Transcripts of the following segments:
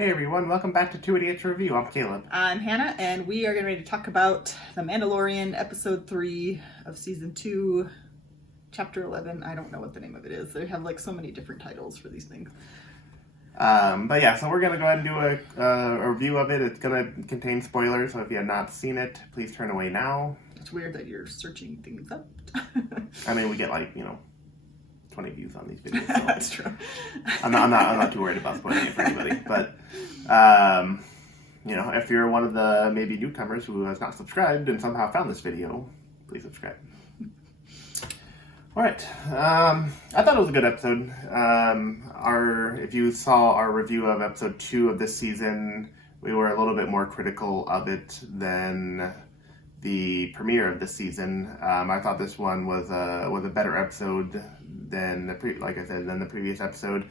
Hey everyone, welcome back to Two Idiots Review. I'm Caleb. I'm Hannah, and we are getting ready to talk about The Mandalorian, Episode 3 of Season 2, Chapter 11. I don't know what the name of it is. They have like so many different titles for these things. So we're going to go ahead and do a review of it. It's going to contain spoilers, so if you have not seen it, please turn away now. It's weird that you're searching things up. I mean, we get 20 views on these videos. So That's true. I'm not too worried about spoiling it for anybody. But, if you're one of the maybe newcomers who has not subscribed and somehow found this video, please subscribe. All right. I thought it was a good episode. If you saw our review of episode 2 of this season, we were a little bit more critical of it than the premiere of this season. I thought this one was a better episode than the previous episode.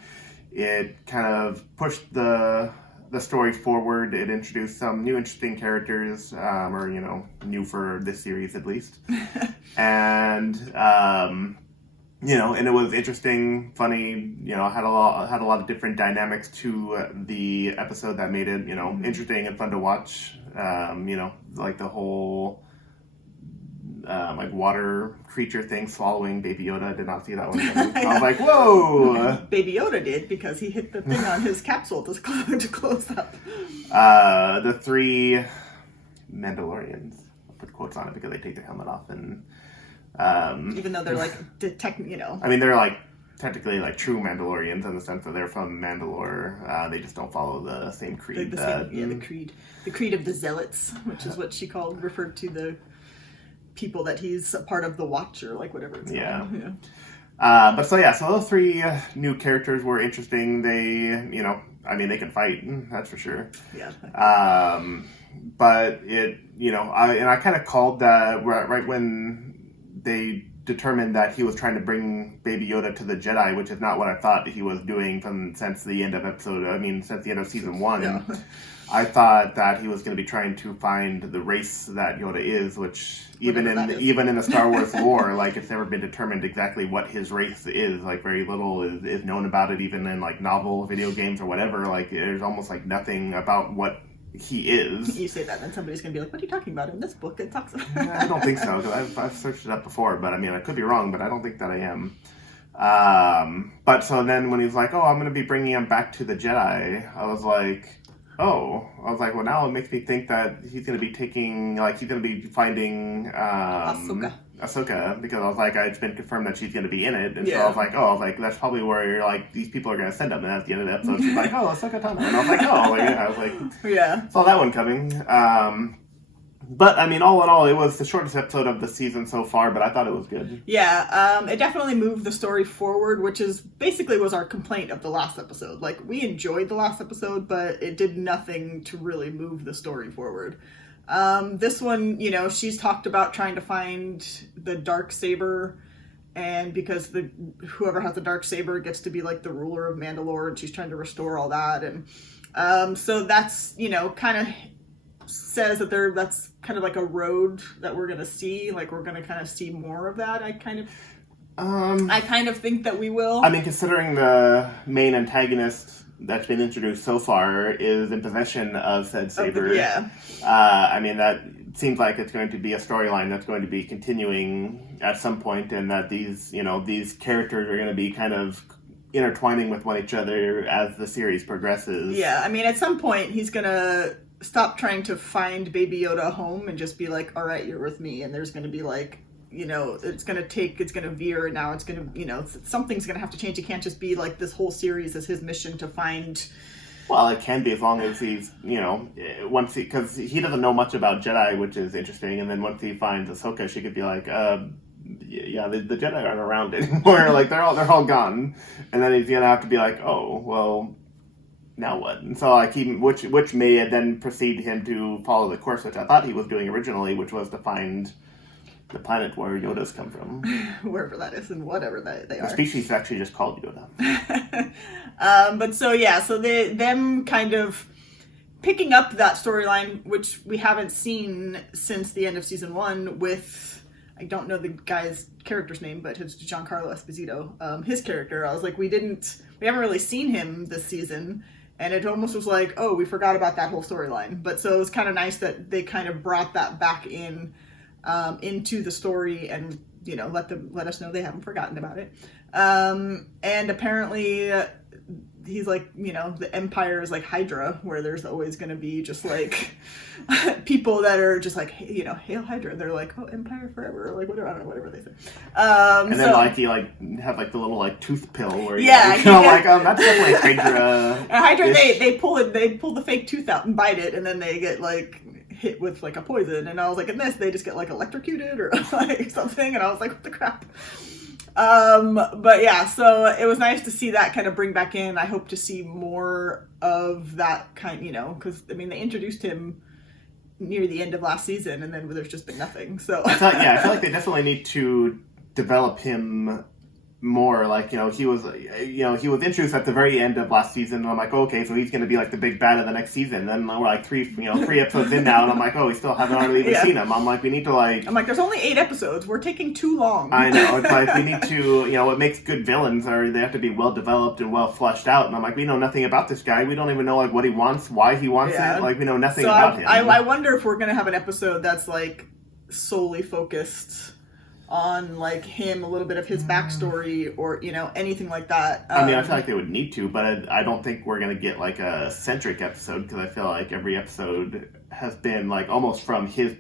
It kind of pushed the story forward. It introduced some new interesting characters, new for this series at least. And and it was interesting, funny. Had a lot of different dynamics to the episode that made it interesting and fun to watch. Like the whole water creature thing swallowing Baby Yoda. I did not see that one coming. I was like, whoa! Baby Yoda did, because he hit the thing on his capsule to close up. The three Mandalorians. I'll put quotes on it because they take their helmet off and. Even though they're like I mean, they're like technically like true Mandalorians in the sense that they're from Mandalore. They just don't follow the same creed. The creed of the Zealots, which is what she referred to the people that he's a part of, the Watcher, like whatever it's called. Yeah. So those three new characters were interesting. They, they can fight, that's for sure. Yeah. But it, I kind of called that right when they determined that he was trying to bring Baby Yoda to the Jedi, which is not what I thought he was doing since the end of season 1. Yeah. I thought that he was going to be trying to find the race that Yoda is, which even in the Star Wars lore, like it's never been determined exactly what his race is. Like very little is known about it, even in like novel, video games, or whatever. Like there's almost like nothing about what he is. You say that, and somebody's going to be like, what are you talking about? In this book, it talks about... I don't think so, because I've searched it up before, but I mean, I could be wrong, but I don't think that I am. But so then when he's like, I'm going to be bringing him back to the Jedi, I was like, well, now it makes me think that he's going to be finding Ahsoka, because I was like, it's been confirmed that she's going to be in it, and so I was like, that's probably where you're like, these people are going to send him, and at the end of the episode, she's like, Ahsoka Tano, and I was like, yeah, saw that one coming. But I mean, all in all, it was the shortest episode of the season so far, but I thought it was good. Yeah, it definitely moved the story forward, which is basically was our complaint of the last episode. Like, we enjoyed the last episode, but it did nothing to really move the story forward. This one, she's talked about trying to find the dark saber, and because whoever has the dark saber gets to be like the ruler of Mandalore, and she's trying to restore all that, and so that's kind of says that that's kind of like a road that we're gonna see. Like, we're gonna kind of see more of that. I kind of think that we will. I mean, considering the main antagonist that's been introduced so far is in possession of said saber. I mean, that seems like it's going to be a storyline that's going to be continuing at some point, and that these characters are going to be kind of intertwining with each other as the series progresses. Yeah, I mean, at some point he's gonna stop trying to find Baby Yoda a home and just be like, all right, you're with me, and there's gonna be like, it's gonna veer, and now it's gonna, something's gonna have to change. It can't just be like this whole series is his mission to find. Well, it can be, as long as he's, because he doesn't know much about Jedi, which is interesting, and then once he finds Ahsoka, she could be like, the Jedi aren't around anymore, like they're all gone, and then he's gonna have to be like, oh, well, now what? And so which may then proceed him to follow the course which I thought he was doing originally, which was to find the planet where Yodas come from. Wherever that is and whatever they are. The species is actually just called Yoda. So them kind of picking up that storyline, which we haven't seen since the end of season 1 with, I don't know the guy's character's name, but it's Giancarlo Esposito. His character, I was like, we haven't really seen him this season. And it almost was like, oh, we forgot about that whole storyline. But so it was kind of nice that they kind of brought that back in into the story and, you know, let us know they haven't forgotten about it. And apparently he's like, you know, the Empire is like Hydra, where there's always going to be just like people that are just like, you know, hail Hydra. They're like, oh, Empire forever, or like whatever, I don't know, whatever they say. And then like you like have like the little like tooth pill where you yeah, know, like that's definitely Hydra. And Hydra, they pull the fake tooth out and bite it, and then they get like hit with like a poison. And I was like, in this they just get like electrocuted or like something, and I was like, what the crap. But yeah, so it was nice to see that kind of bring back in. I hope to see more of that kind, you know, because I mean they introduced him near the end of last season, and then there's just been nothing. So I feel like they definitely need to develop him more. Like, you know, he was introduced at the very end of last season, and I'm like, oh, okay, so he's going to be like the big bad of the next season. Then we're like three episodes in now, and I'm like, oh, we still haven't even seen him. I'm like, we need to like. I'm like, there's only 8 episodes. We're taking too long. I know. It's like we need to, you know, what makes good villains are they have to be well developed and well fleshed out. And I'm like, we know nothing about this guy. We don't even know like what he wants, why he wants it. Like we know nothing about him. I wonder if we're going to have an episode that's like solely focused on like him, a little bit of his backstory, or you know, anything like that. I mean, I feel like they would need to, but I don't think we're gonna get like a centric episode, because I feel like every episode has been like almost from his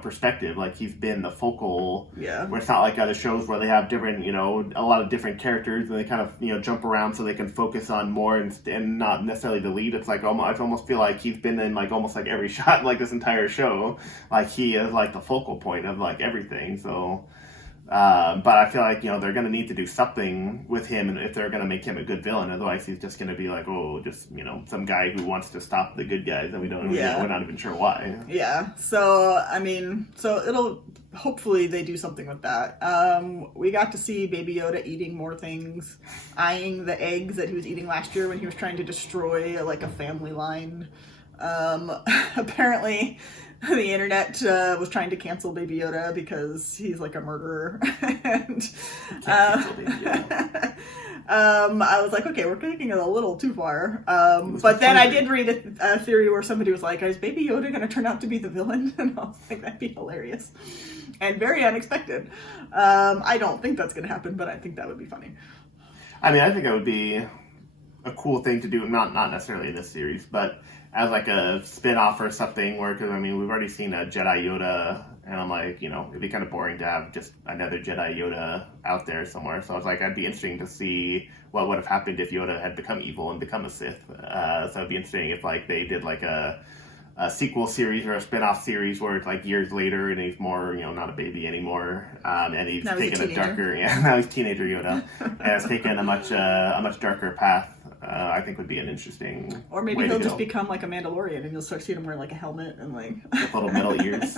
perspective. Like he's been the focal. Yeah. Where it's not like other shows where they have different, you know, a lot of different characters and they kind of, you know, jump around so they can focus on more and not necessarily the lead. It's like I almost feel like he's been in like almost like every shot like this entire show. Like he is like the focal point of like everything. So. But I feel like, you know, they're going to need to do something with him, and if they're going to make him a good villain. Otherwise, he's just going to be like, oh, just, you know, some guy who wants to stop the good guys, and we're not even sure why. Yeah. So I mean, it'll hopefully they do something with that. We got to see Baby Yoda eating more things, eyeing the eggs that he was eating last year when he was trying to destroy like a family line. Apparently. The internet was trying to cancel Baby Yoda because he's like a murderer. And I was like, okay, we're taking it a little too far. But then I did read a theory where somebody was like, is Baby Yoda going to turn out to be the villain? And I was like, that'd be hilarious. And very unexpected. I don't think that's going to happen, but I think that would be funny. I mean, I think that would be a cool thing to do, not necessarily in this series, but as like a spin-off or something, where, because I mean, we've already seen a Jedi Yoda, and I'm like, you know, it'd be kind of boring to have just another Jedi Yoda out there somewhere. So I was like, it'd be interesting to see what would have happened if Yoda had become evil and become a Sith. So it'd be interesting if like they did like a sequel series or a spin-off series where it's like years later and he's more, you know, not a baby anymore, and he's taken a darker, now he's teenager Yoda, and has taken a much darker path. I think would be an interesting. Or maybe he'll just become like a Mandalorian, and you'll start seeing him wear like a helmet and like with little metal ears.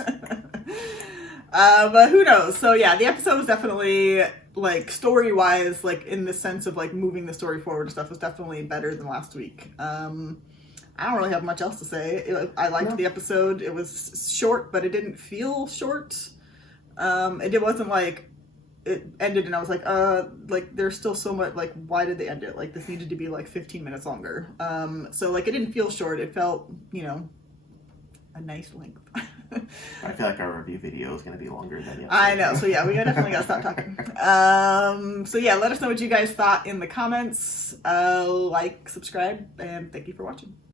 But who knows? So yeah, the episode was definitely like story-wise, like in the sense of like moving the story forward and stuff, was definitely better than last week. I don't really have much else to say. I liked the episode. It was short, but it didn't feel short. It wasn't like it ended and I was like there's still so much, like, why did they end it? Like, this needed to be like 15 minutes longer. So like it didn't feel short. It felt, you know, a nice length. I feel like our review video is going to be longer than the episode. I know. So yeah, we definitely got to stop talking. So yeah, let us know what you guys thought in the comments. Like, subscribe, and thank you for watching.